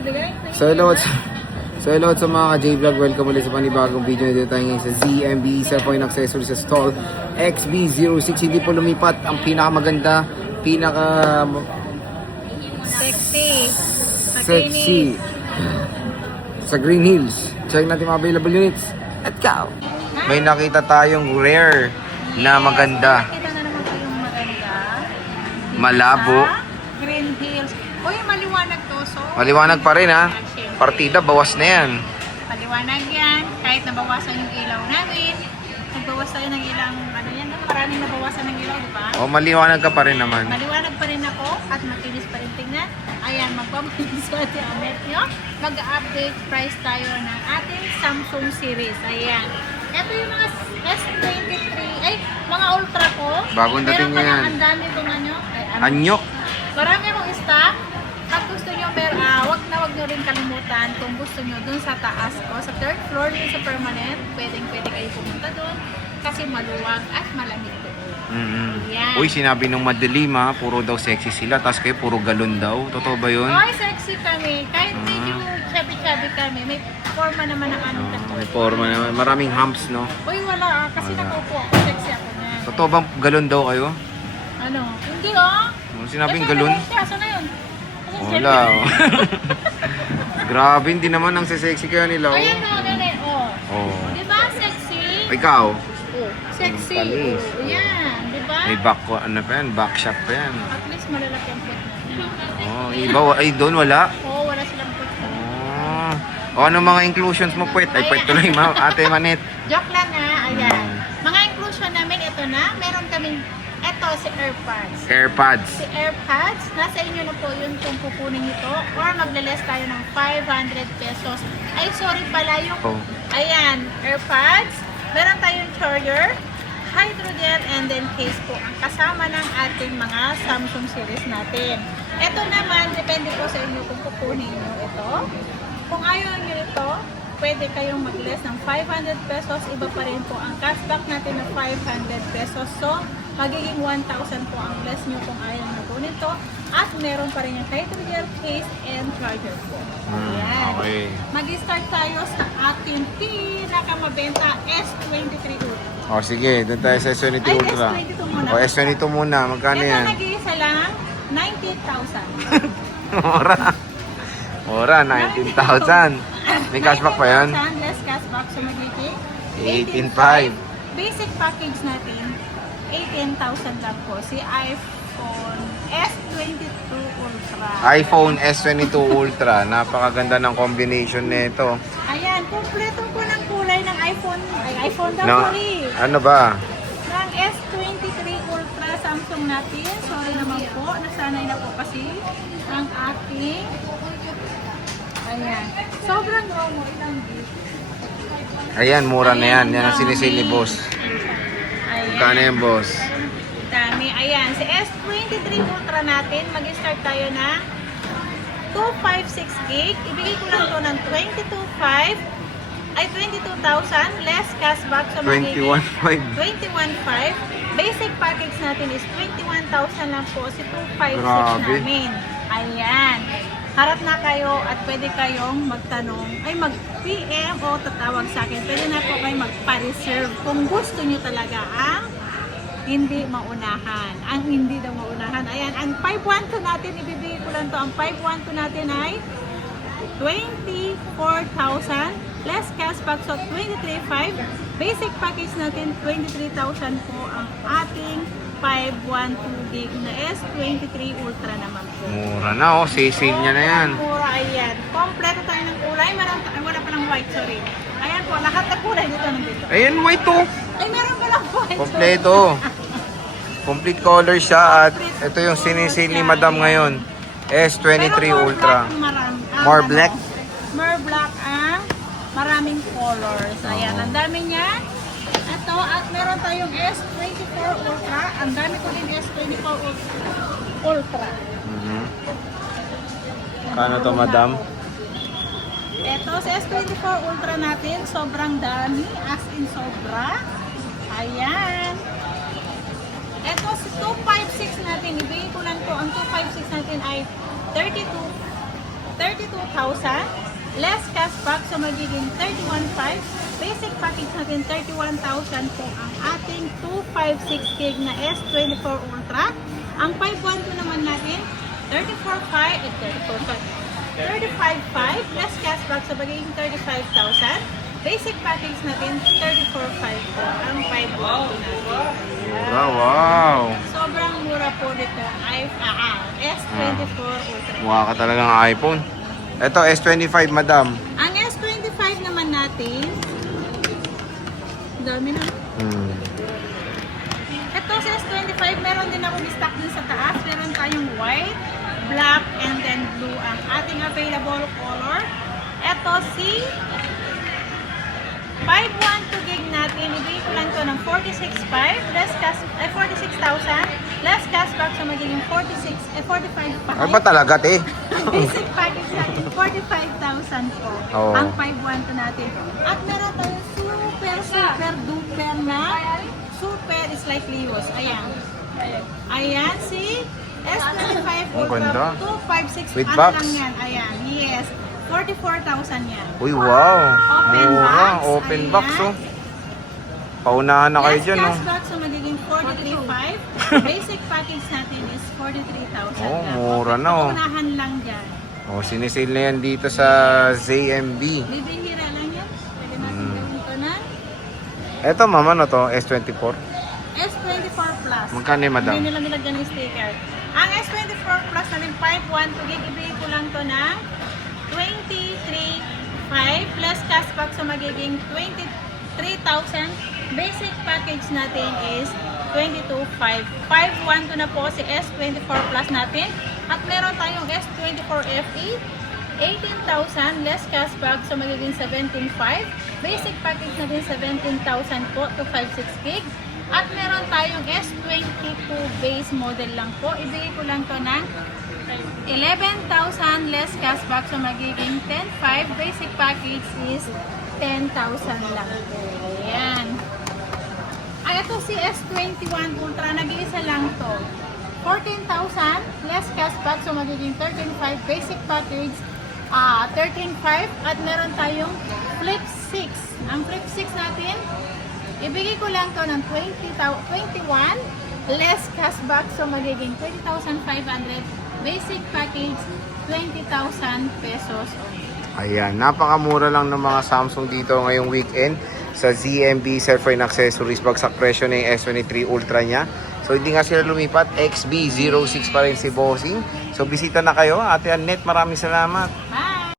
hello sa mga ka-J-Vlog. Welcome ulit sa panibagong video. Dito tayo ngayon sa ZMB Cellphone Accessories sa stall XB06. Hindi po lumipat. Ang pinakamaganda, sexy sa Green Hills. Check natin mga available units. Let's go! May nakita tayong rare na maganda. Nakita na naman kayong maganda. Malabo. Green Hills. Uy, maliwanag to. So, Maliwanag pa rin ha. Partida, bawas na yan. maliwanag yan. Kahit nabawasan yung ilaw namin. Nagbawas tayo ng ilang, ano yan, maraming nabawasan ng ilaw, di ba? O, maliwanag ka pa rin naman. Maliwanag pa rin ako at makinis pa rin tingnan. Ayan, magpapalinis sa ating amet nyo. Mag-update price tayo ng ating Samsung series. Ayan. Ito yung mga S23, ay, mga Ultra ko. Bagong dating Meron pa yan. ng ang dami itong ano. Ay, ano. Anyo. Marami akong stock. Pag gusto nyo, wag nyo rin kalimutan kung gusto nyo dun sa taas ko, sa third floor, dun sa permanent, pwede kayo pumunta dun kasi maluwag at malamig doon. Yan. Uy, sinabi nung madilim ha, puro daw sexy sila, tapos kayo puro galon daw. Totoo ba yun? Ay, sexy kami. Kahit medyo chubby-chubby kami, may forma naman ng ano. May forma naman. Maraming humps, no? Uy, wala kasi Wala. nakaupo ako. Sexy ako na. Totoo bang galon daw kayo? Ano? Hindi oh. Sinabing galon? Kaso na yun. Wala. Oh. Grabe, hindi naman ang sexy kayo nila. Ayan o, ganun. Oh. Oh. Di ba sexy? Ikaw? Oh, sexy. Panis. Oh, yan. Di ba? May back, ano pa yan? Back shot pa yan. At least malalaki ang foot na. Oh, iba, ay doon wala. Oo, wala silang foot na. Oh. O ano mga inclusions mo, puwet? Ay, puwet tuloy, ate Manet. Joke lang ha, ayan. Mga inclusion namin, ito na. Meron kaming, ito si AirPods. AirPods. Si AirPods, nasa inyo na po yun kung kukunin ito. Or magle-less tayo ng 500 pesos. Ay, sorry pala yung, Oh. ayan, AirPods. Meron tayong charger, hydrogen, and then case po ang kasama ng ating mga Samsung series natin. Ito naman, depende po sa inyo kung kukunin nyo ito. Kung ayaw nyo ito, pwede kayong mag-less ng 500 pesos. Iba pa rin po ang cashback natin ng 500 pesos. So, magiging 1,000 po ang less nyo kung ayaw nyo kunin ito. At meron pa rin yung hydrogen case and charger po. Ayan. Okay. Mag-start tayo sa ating pinakamabenta S23 Ultra. O sige, doon tayo sa S22 Ay, Ultra. S22 muna. O S22 muna, magkano Ito yan? nag-iisa lang, 90,000. Ora, 19,000. May cashback pa yan? 90,000 less cashback, so magiging 18,500. Basic package natin, 18,000 lang po. Si iPhone S22 Ultra. iPhone S22 Ultra. Napakaganda ng combination nito. Ayan, kompleto po ng kulay ng iPhone. Ay, iPhone daw, No, sorry. ano ba? Ng S23 Ultra Samsung natin. Sorry naman po, nasanay na po kasi ang ating. Ayan. Sobrang raw mo, ilang bit. Ayan, mura na yan. Yan ang sinisil ni boss. Ayan. Magkano yan, boss? Dami. Ayan, si S23 Ultra natin, mag-start tayo na 256 gig. Ibigay ko lang to ng 22,500. Ay, 22,000 less cashback. So, magiging 21,500. 21,500. Basic package natin is 21,000 lang po. Si 256 Grabe. namin. Ayan. Harap na kayo at pwede kayong magtanong, ay mag-PM o tatawag sa akin. Pwede na po kayo magpa-reserve kung gusto nyo talaga ang hindi maunahan. Ang hindi daw maunahan. Ayan, ang 512 natin, ibibigay ko lang to. Ang 512 natin ay 24,000 less cashback, so 23,500. Basic package natin, 23,000 po ang ating 512 gig na S23 Ultra naman po. Mura na, oh. Sale niya na yan. Mura, ayan. Kompleto tayo ng kulay. Wala pa ng white, sorry. Ayan po, lahat ng kulay dito nandito. Ayan, white to. Ay, meron pa lang white. Kompleto. Complete color siya at ito yung sinisil ni Madam ngayon. S23 Pero Ultra. more More black ang black? More black ang maraming colors. Ayan, ang dami niya. Ito, at meron tayong S24 Ultra. Ang dami ko din S24 Ultra. Kano to, Madam? Ito, sa S24 Ultra natin, sobrang dami. As in sobra. Ayan. Ito, sa 256 natin, ibigay ko lang to. Ang 256 natin ay 32,500 32,000. Less cashback, so magiging 31,500. Basic package natin, 31,000 po ang ating 256 gig na S24 Ultra. Ang 512 naman natin, 35,500. Less cashback, so magiging 35,000. Basic package natin, 34,500 po ang 512 natin. Wow! Sobrang mura po dito. S24 Ultra. Mukha ka talagang iPhone. Ito, S25, madam. Ang S25 naman natin, dami na. Ito sa S25, meron din ako stock din sa taas. Meron tayong white, black, and then blue ang ating available color. Ito si 512 gig natin. Ibigay ko lang to ng 46,500. 46,000. Less cashback, so magiging 45,500. Ano ba talaga, te? Basic package natin, 45,000 po. Oo. Ang 512 natin. At meron tayong super duper na super slightly used. Ayan. Ayan si S25 Ang ganda. Ultra 256. With Ano box? lang yan? Ayan. Yes. 44,000 yan. Uy, wow! Open Mura, box. open Ayan. box, oh. Paunahan na kayo Less dyan, oh. cashback, so magiging 43,500. Basic package natin is 43,000. Oh, lang. mura na, oh. Unahan lang dyan. Oh, sinisale na yan dito sa ZMB. Bibihira lang yan. Pwede natin gawin ito na Ito, mama, no to? S24. S24 Plus. Magkano yun, madam? Hindi nila nilagyan ng sticker. Ang S24 Plus natin 512 gig, ibigay ko lang to ng 23,500 plus cashback, so magiging 23,000. Basic package natin is 22,500. 512 na po si S24 Plus natin. At meron tayong S24 FE 18,000 less cashback, so magiging 17,500. Basic package natin 17,000 po to 56 gig. At meron tayong S22 base model lang po. Ibigay ko lang to ng 11,000 less cashback, so magiging 10,500. Basic package is 10,000 lang po. Ayan. Ay, ito si S21 Ultra, nag-iisa lang to. 14,000 less cashback, so magiging 13,500. Basic package 13,500. At meron tayong Flip 6. Ang Flip 6 natin, ibigay ko lang to ng 21 less cashback, so magiging 20,500. Basic package 20,000 pesos. Ayan, napakamura lang ng mga Samsung dito ngayong weekend sa ZMB Cellphone Accessories. Bagsak presyo na yung S23 Ultra niya. So hindi nga sila lumipat. XB06 pa rin si Bossing. So bisita na kayo. Ate Annette, maraming salamat. Bye!